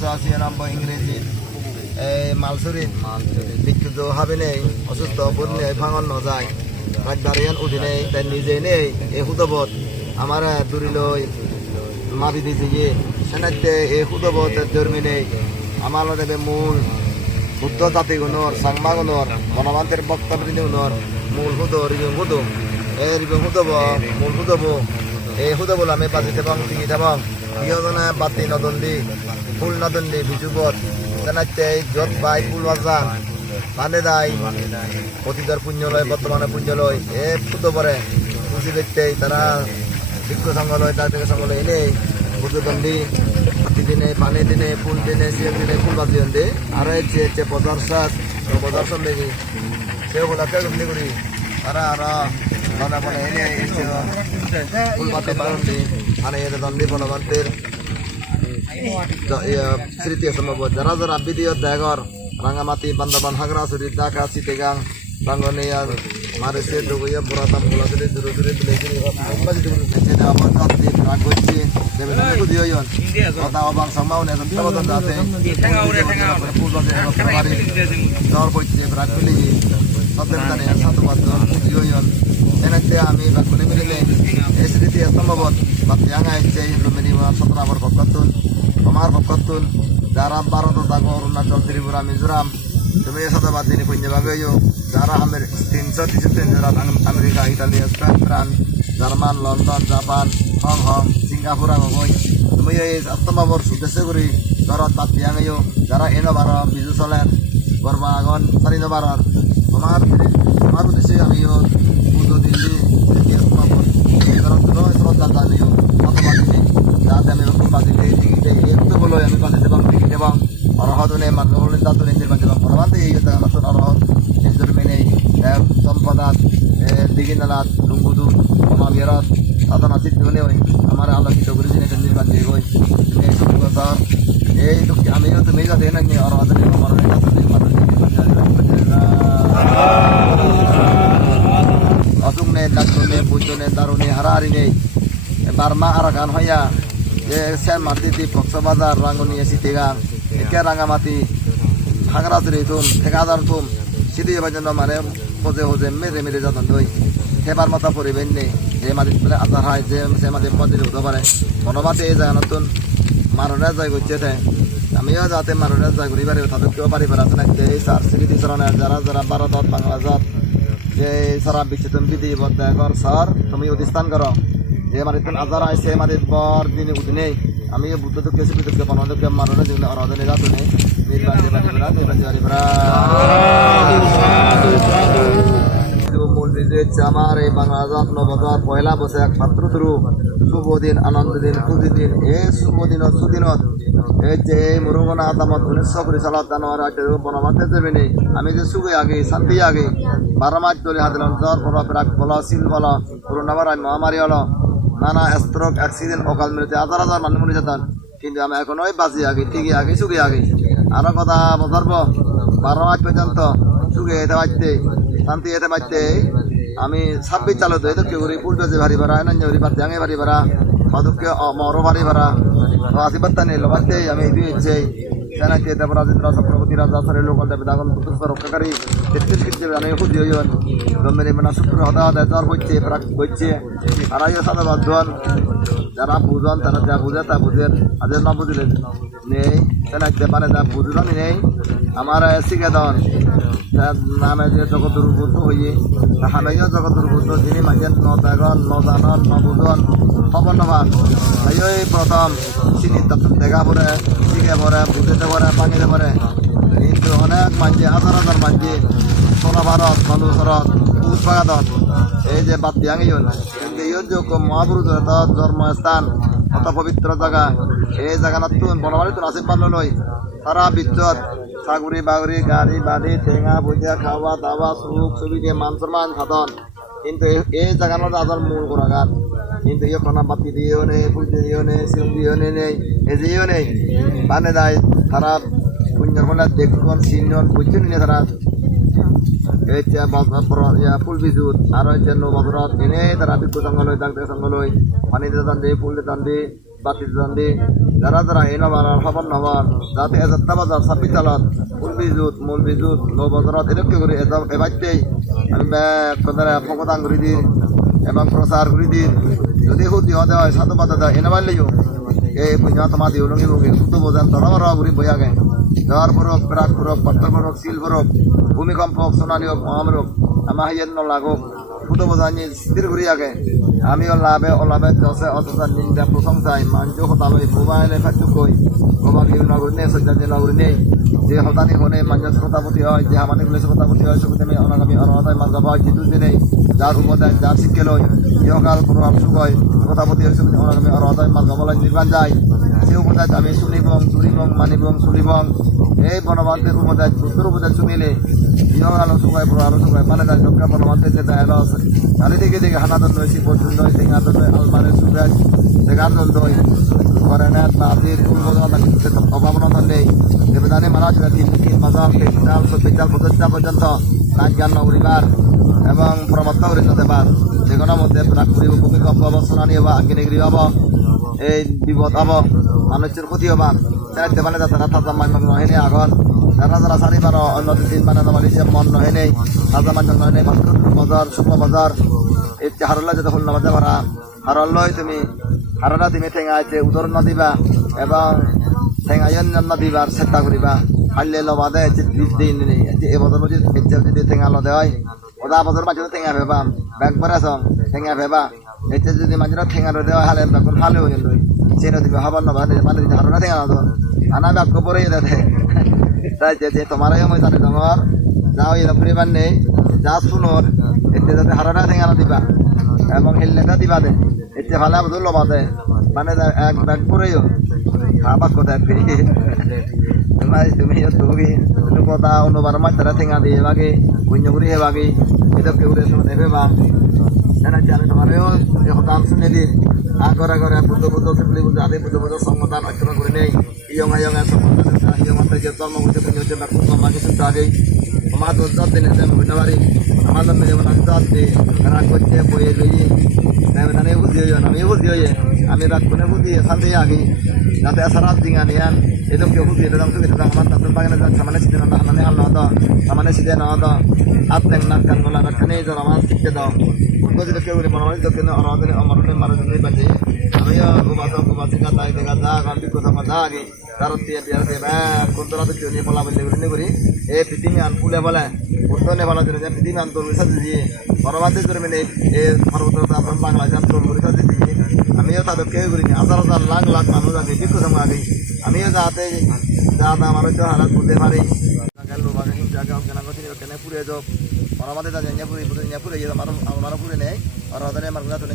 1996 ইংরেজি মালসুরি বিদ্যুৎ হবে নেই অসুস্থ বোধ নেই ভাঙন ন যায় রাজদারিয়ান অধীনে তাই নিজে নেই এই হুদবত আমার দূরিলই মাবি দিয়েছে সেনাতে এই হুদবত ধর্মী নেই আমার দেবে মূল বুদ্ধ জাতিগুণর সাংবাগুণর গণমান্তের বক্তব্যগুণর মূল হুদর হুদু এই হুদব মূল হুদব এই হুদবল আমি বাজিতে এবং টিকিট এবং ইয়জনে বাতি নদন্দি ফুল নদন্দি বিজুবত সেনাতে যত বাই ফুল বাজান মানে দায় অতীতর পুণ্যলয় বর্তমানে পুণ্যলয় এ হুদবরে খুশি দেখতে তারা বৃক্ষ সংগ্রহ তার থেকে সংগ্রহ এনেই বুদ্ধদণ্ডী দিনে পানি দিনে ফুল দিনে সিএম দিনে ফুল বাজিয়ে দে আর হচ্ছে বদর্শন দেখি সেও বলাকে গমনি করি তারা আর মনে মনে এনে ফুল বাতি দণ্ডি মানে এর দণ্ডি বনবান্তের স্মৃতি সম্ভব যারা যারা বিদিও দেগর রাঙামাটি বান্দাবান হাগরাছড়ি ঢাকা চিটেগাং বাঙ্গনিয়া মারেছে ডুবইয়া বুড়াতাম গোলাছড়ি দূরে দূরে তুলেছিলি সেটা আমার কাছে রাগ হচ্ছে দেবে বুঝিও ইয়ন কথা অবাং সম্মাও নেই তবদন যাতে পূর্বতে বাড়ি জ্বর পড়ছে রাগ পেলেছি সত্যের জানে সাধুবাদ বুঝিও ইয়ন এনেতে আমি বাকুনে মিলিলে এই স্মৃতি সম্ভবত বাতি আঙা ইচ্ছে রুমিনি 17 আবার পক্ষতুন আমার পক্ষতুন যারা ভারত থাকো অরুণাচল ত্রিপুরা মিজোরাম তুমি সাধাবাদ দিনে পুণ্যভাবে যারা আমার 333 যারা America Italy Spain France German London Japan Hong Kong Singapore আগই তুমি এই আত্মবাবর উদ্দেশ্য করি ধরত বাদ দিয়াঙেও যারা এনো বারো বিজু চলেন গর্বা আগন চারিনো বারর আমার উদ্দেশ্যে আমিও পুজো দিল্লি আত্মবাবর শ্রদ্ধা জানিও আত্মবাদ দিনে যাতে আমি রকম বাজিতে টিকিটে একটু বলো আমি বাজিতে এবং টিকিট এবং অরহদনে মাধ্যমিক দাতুনে নির্বাচন পরমান্তে এই নতুন অরহদ নিজের মেনে সম্পদাত দিঘিনালাত লুঙ্গুদু মামিয়ারত সাধনা চিত্তনে আমার আলোকিত করেছেন এটা নির্বাচন হই এই স্যার এই আমিও তুমি যাতে নাকি অরহদনে আমার অসুখনে ডাক্তরনে বুদ্ধনে দারুণে হারাহারিনে বার্মা আরাকান হইয়া যে সেন মাটি কক্সবাজার রাঙ্গুনিয়া চিটেগাং একে রাঙামাটি হাগরাছড়ি তুম ঠেকাদার তুম সিটি বাজন্য মানে হজে হজে মেরে মেরে যতন দই সেবার মতো পরিবেশ নেই যে মাটি বলে আজার হয় যে সে মাটি মন্দির হতে পারে মনোমাতে এই জায়গা নতুন মারণে জয় করছে আমিও যাতে মারণে জয় করি পারি তাদেরকেও পারিবার আছে না যে এই সার স্মৃতি চরণের যারা যারা ভারতত বাংলাদেশত যে সারা বিচ্ছেদন বিধি বদ্যাগর স্যার তুমি অধিষ্ঠান করো যে মাটিতে আজার হয় সে মাটির পর দিনে উঠনে আমি বুদ্ধকে স্মৃতিকে বনদকে মারণে দিনে অরদনে যাতনে আমার এই বাংলাদেশ নবজাত পয়লা বৈশাখ ছাত্র শুভ দিন আনন্দ দিন খুশি দিন এই শুভ দিনত সুদিনত এই যে মুরুগনা আদামত 1900 সালত জানুয়ারি বনমাতে যাবে নেই আমি যে সুখে আগে শান্তি আগে 12 মাস ধরে হাদিলাম জ্বর প্রাক বলা সিল বলা করোনা মহামারী হলো নানা স্ট্রোক অ্যাক্সিডেন্ট অকাল মৃত্যু হাজার হাজার মানুষ মরে যেতেন কিন্তু আমি এখন ওই বাজি আগে ঠিকই আগে সুখে আগে আরো কথা বলব 12 মাস পর্যন্ত সুখে এতে বাঁচতে শান্তি এতে বাঁচতে আমি 26 চালু তো কেউ ফুল বেজে ভারী ভাড়া এনান্য বাড়তে আগে ভারী ভাড়া মাদুকে মরো ভারী ভাড়া আশীর্বাদ নিয়ে বাঁচতে আমি এটি ইচ্ছে সেনাকে দেব রাজেন্দ্র চক্রবর্তী রাজা সরের লোকাল দেবে দাগন রক্ষাকারী 33 কেজি আমি খুঁজি হইন জন্মের মানে শুক্র হতা হতা জ্বর হচ্ছে প্রাক হচ্ছে আর সাধাবাদ যারা বুঝন তারা যা বুঝে তা বুঝেন আজ না বুঝলেন নেই সেনাকে মানে যা বুঝন নেই আমার শিখেদন নামে যে জগৎ দুর্বুদ্ধ হইয়ে হামেও জগৎ দুর্বুদ্ধ যিনি মাঝেন নদাগন নজানন নবুজন খবর নবান এই প্রথম চিনি দেখা পড়ে শিখে পড়ে বুঝতে পারে পানিতে পারে কিন্তু অনেক মাঝে হাজার হাজার মাঝে সোনা ভারত মানুষরত উৎপাদন এই যে বাদ দিয়ে আঙিও কিন্তু ইয়র যে মহাপুরুষের জন্মস্থান অত পবিত্র জায়গা এই জায়গা নতুন বনবাড়ি তো আসিফ পাল্ল লই সারা বিশ্বত চাকরি বাকরি গাড়ি বাড়ি টেঙা ভুজিয়া খাওয়া দাওয়া সুখ সুবিধে মান সম্মান সাধন কিন্তু এই জায়গার মধ্যে আদার মূল গোড়াগান কিন্তু ইয়ে কোনা বাতি দিয়েও নেই ফুল দিয়েও নেই সিম দিয়েও নেই এজিও নেই বানে দেয় তারা পুণ্যকোনা দেখুন সিনন বুঝছেন নিয়ে তারা এই ফুল বিজুত আর হচ্ছে নবরত এনে তারা বিক্ষু সঙ্গ লই দাগ সঙ্গ লই পানি দিতে টান দিয়ে ফুল দিতে টান দিয়ে বাতিল জন্দি যারা যারা এই নবার খবর নবার যাতে এজাত্তা বাজার ছাব্বিশ তালত মূল বিজুত নৌ বজারত এরকম করে এবারতেই আমি ব্যাগ কথারে ফকতান করে দিন এবং প্রচার করে দিন যদি হুতি হতে হয় সাধু পাতা দেয় এনে পারলেও এই পুণ্য তোমার দিও লঙ্গি বগে শুধু বোঝান তরবর ঘুরি বই আগে ঝড় পরক প্রাক পরক পাত্র পরক শিল পরক ভূমিকম্প হোক সোনালি হোক মহাম হোক আমার হাইয়ের লাগুক শুধু বোঝানি স্থির ঘুরি আগে আমিও লাভে দশে অথচ নিন্দা প্রশংসায় মাঞ্জ হতালই মোবাইলে ফেটুকই গোবাগি নগর নেই সজ্জানি নগর নেই যে হতানি হনে মাঞ্জ শ্রোতাপতি হয় যে হামানি গুলি শ্রোতাপতি হয় সুখদেমী অনাগামী অনাদায় মার্গা হয় জিতু দিনে যার উপদায় যার শিক্ষে লয় ইহকাল প্রভাব সুখ হয় শ্রোতাপতি হয় সুখদেমী অনাগামী অনাদায় মার্গা বলায় নির্বাণ যায় সে উপদায় আমি শুনিবং চুরিবং মানিবং শুনিবং এই বনবান্তের উপদায় উত্তর উপদায় শুনিলে ইহকাল সুখ হয় প্রভাব সুখ হয় মানে যায় যজ্ঞা বনবান্তের যেটা এলো আছে চারিদিকে দিকে হানাদন রয়েছে পর্যন্ত টেঙাদন আলমারে সুগাজ সেগাদন দই করেনাথ বাজির অভাবনতা নেই দেবদানে মানুষ তিন মাজার পেটাল প্রতিষ্ঠা পর্যন্ত নাচ গান নগরীবার এবং প্রবত্তা উন্নত দেবার যেগুলোর মধ্যে প্রাকৃতিক ভূমিকম্প হব সোনানি হবা আগ্নেয়গিরি হব এই বিপদ হব মানুষের ক্ষতি হবা সেটা মানে তারা তাজা মান নহয়নি আগত যারা যারা চারিবার অন্য দিন মানে মালয়েশিয়া মন নহয়নি তাজা মান নহয়নি বাজার শুক্র বাজার এই হারল্লা যেতে হল নামাজে ভরা হারল্লই তুমি হারলা তুমি ঠেঙাইতে উদাহরণ দিবা এবং ঠেঙাইন না দিবার চেষ্টা করিবা হারলে লবা দেয় দিন এই বছর যদি ঠেঙা ল দেয় ওদা বছর মাঝে ঠেঙা ভেবা ব্যাগ পরে আস ঠেঙা ভেবা এতে যদি মানুষরা ঠেঙা দেওয়া হালে বেগুন হালেও কিন্তু সে দিবে হবার নবা মানে যদি হারনা ঠেঙা না আনা ব্যাগ পরে দেয় তাই যে তোমারই মই জানি ডর যাও এরকম পরিবার নেই যা শুনোর এতে যাতে হারনা ঠেঙা দিবা এবং হেলনেটা দিবা দে এতে ভালো বদল লবা দে মানে এক ব্যাগ পরেও খাবার কোথায় তুমি কথা অনুবার মাছ তারা ঠেঙা দিয়ে বাগে পুণ্যগুড়ি হে বাগে এটা কেউ নেবে বা আমি তোমারও হতাম শুনে দিন আগরে বুদ্ধ শিবলি বুদ্ধ আদি বুদ্ধ সংগঠন আচরণ করে নেই ইয়ং সংগঠন ইয়ং যে জন্ম হচ্ছে পুণ্য হচ্ছে ব্যাকুল মাকে শুনতে আগেই আমার তো জব দিন হইতে পারি আমার জন্য যেমন আমি জব দিই রাগ করছে বইয়ে লইয়ে আমি বুঝি হয়ে আমি রাগ করে বুঝি শান্তি আগে যাতে সারা দিঙা নিয়ান itu ke hudu itu dalam tu kita aman tak tentang ini dan sama nasi dengan mana hal nada sama nasi dengan nada ateng nak kan bola nak kene itu ramai kita dah untuk itu ke uri mana itu kena orang ini amaran ini marah ini baca kami ya gubah kata itu kata kami ikut sama lagi taruh dia biar dia kontrol itu ni bola beli ini beri pitini an pule bola untuk ni bola jadi pitini an tu bisa jadi orang itu tu ini marutu tu apa Bangladesh tu bisa jadi আমিও তাদেরকে হাজার লাখ মানুষ আছে বিক্ষু সময় আগে আমিও যাতে আমার হয়তো হালাত বুঝতে পারি কেন পুরে যাও আমাদের পুরে আমার পুরে নেই আর আমার নির্বাচন